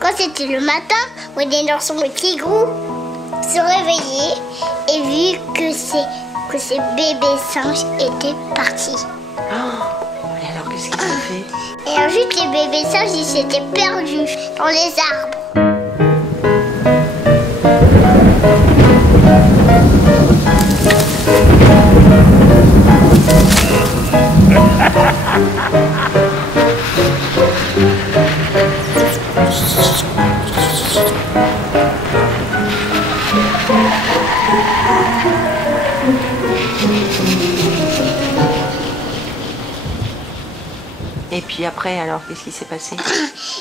Quand c'était le matin, mon énorson le tigrou se réveillait et vu que ces bébés singes étaient partis. Oh, et alors qu'est-ce qu'ils ont fait? Et ensuite les bébés singes ils s'étaient perdus dans les arbres. Et puis après, alors, qu'est-ce qui s'est passé?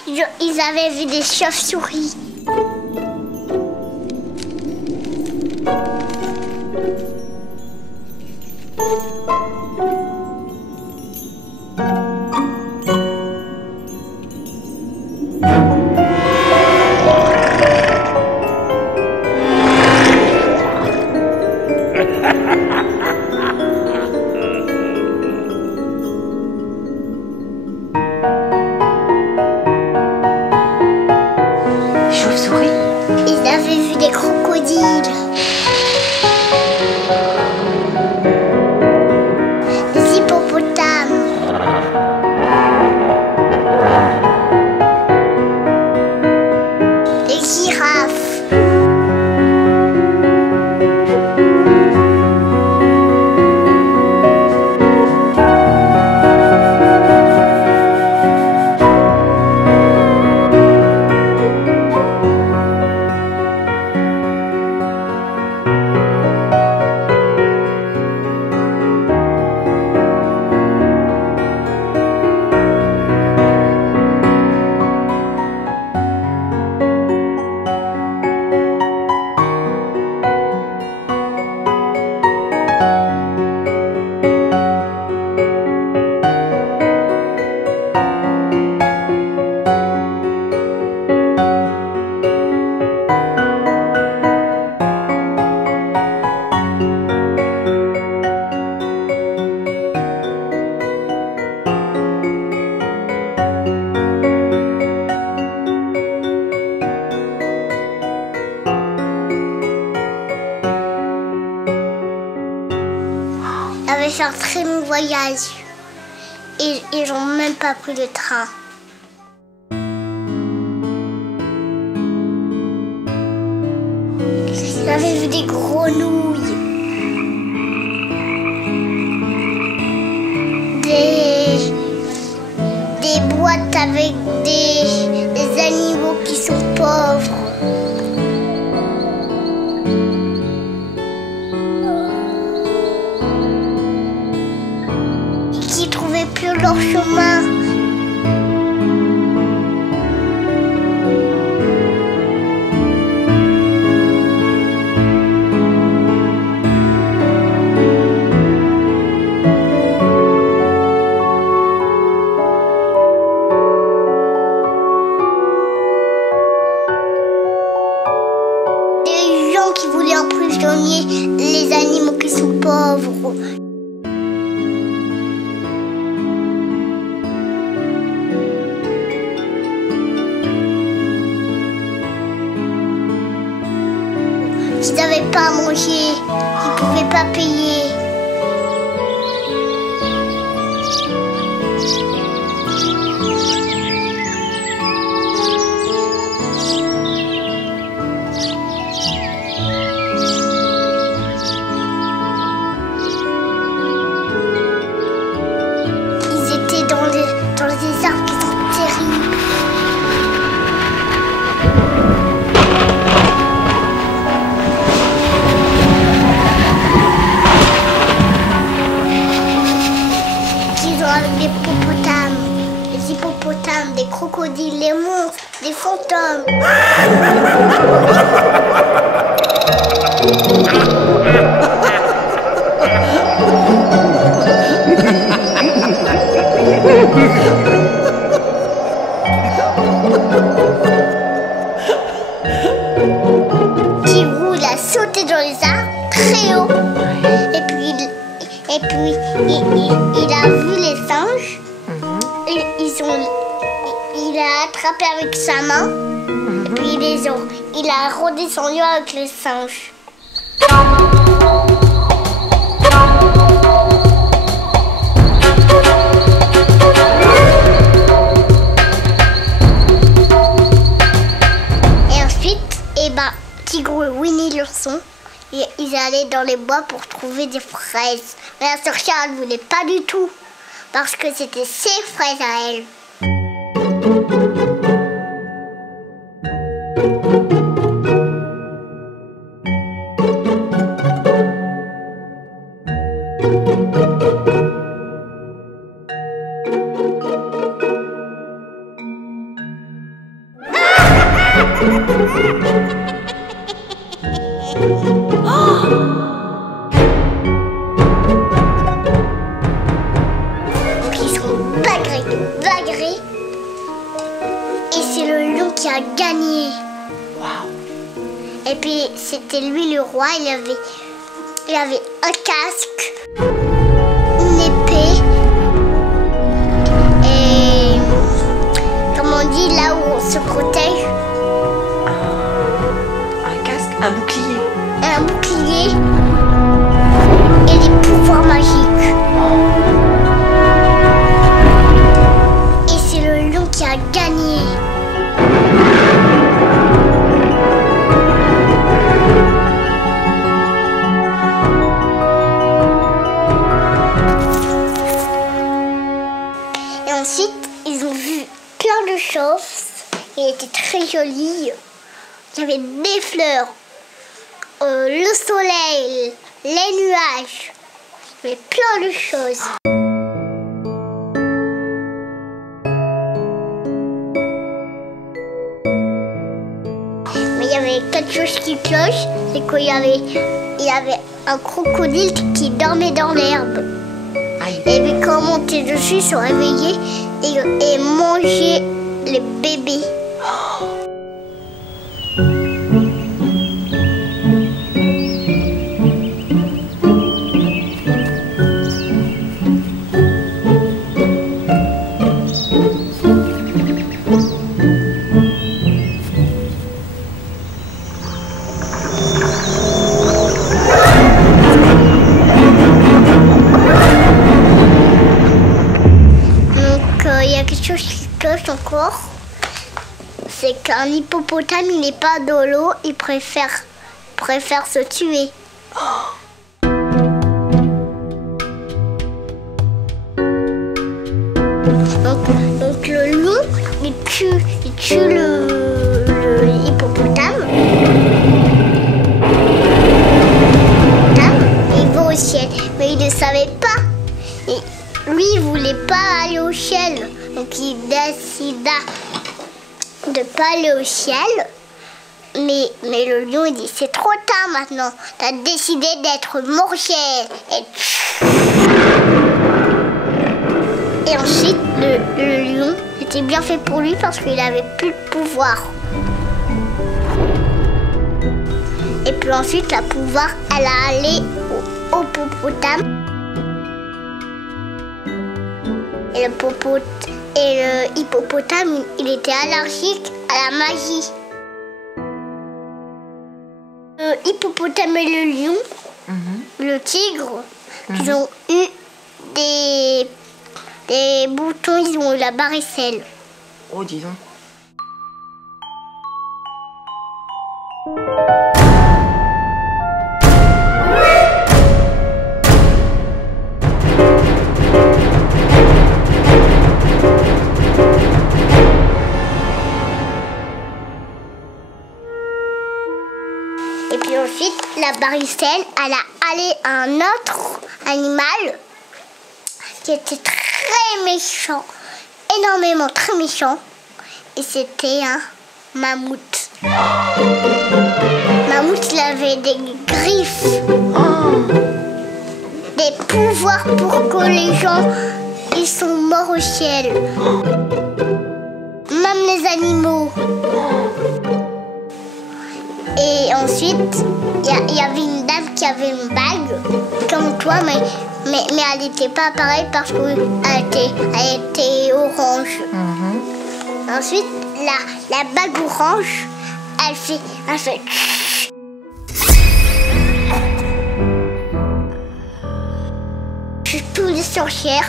Ils avaient vu des chauves-souris. Ils avaient vu des crocodiles, des hippopotames, des girafes. Avait fait un très long voyage et ils n'ont même pas pris le train. Ils avaient vu des grenouilles, des boîtes avec des les animaux qui sont pauvres. Et qui trouvaient plus leur chemin. Qui voulaient emprisonner les animaux qui sont pauvres. Ils n'avaient pas à manger, ils ne pouvaient pas payer. Des arbres qui sont terribles. Ils ont avec des hippopotames, des crocodiles, des monstres, des fantômes. Tigrou, il a sauté dans les arbres très haut. Et puis il a vu les singes. Et il a attrapé avec sa main. Et puis il a redescendu avec les singes. Tigrou et Winnie l'ourson, ils allaient dans les bois pour trouver des fraises. Mais la sœur Charles ne voulait pas du tout, parce que c'était ses fraises à elle. Ils sont bagarrés. Et c'est le lion qui a gagné. Wow. Et puis c'était lui le roi, il avait un casque, une épée et comme on dit là où on se protège. Un casque, un bouclier. Un bouclier et des pouvoirs magiques. Et c'est le lion qui a gagné. Et ensuite, ils ont vu plein de choses. Il était très joli. Il y avait des fleurs. Le soleil, les nuages, il y avait plein de choses. Mais il y avait quelque chose qui cloche, c'est qu'il y avait un crocodile qui dormait dans l'herbe. Et puis quand on montait dessus, ils se réveillaient et mangeaient les bébés. Encore, c'est qu'un hippopotame, il n'est pas dans l'eau, il préfère se tuer. Donc le loup, il tue le hippopotame. Il va au ciel, mais il ne savait pas. Et lui, il voulait pas aller au ciel. Donc il décida de pas aller au ciel. Mais le lion, il dit, c'est trop tard maintenant. T'as décidé d'être mortel. Et ensuite, le lion, c'était bien fait pour lui parce qu'il avait plus de pouvoir. Et puis ensuite, la pouvoir, elle a allé au hippopotame. Et le hippopotame, il était allergique à la magie. Le hippopotame et le lion, le tigre, ils ont eu des boutons, ils ont eu la varicelle. Oh, dis donc. Et puis ensuite, la varicelle, elle a allé à un autre animal qui était très méchant, énormément très méchant. Et c'était un mammouth. Mammouth, il avait des griffes, des pouvoirs pour que les gens ils sont morts au ciel. Même les animaux. Et ensuite, il y avait une dame qui avait une bague, comme toi, mais elle n'était pas pareille parce qu'elle était orange. Ensuite, la bague orange, elle fait je suis toute sorcière.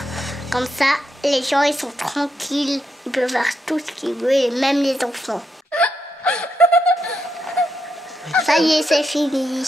Comme ça, les gens ils sont tranquilles, ils peuvent faire tout ce qu'ils veulent, et même les enfants. Ça y est, c'est fini.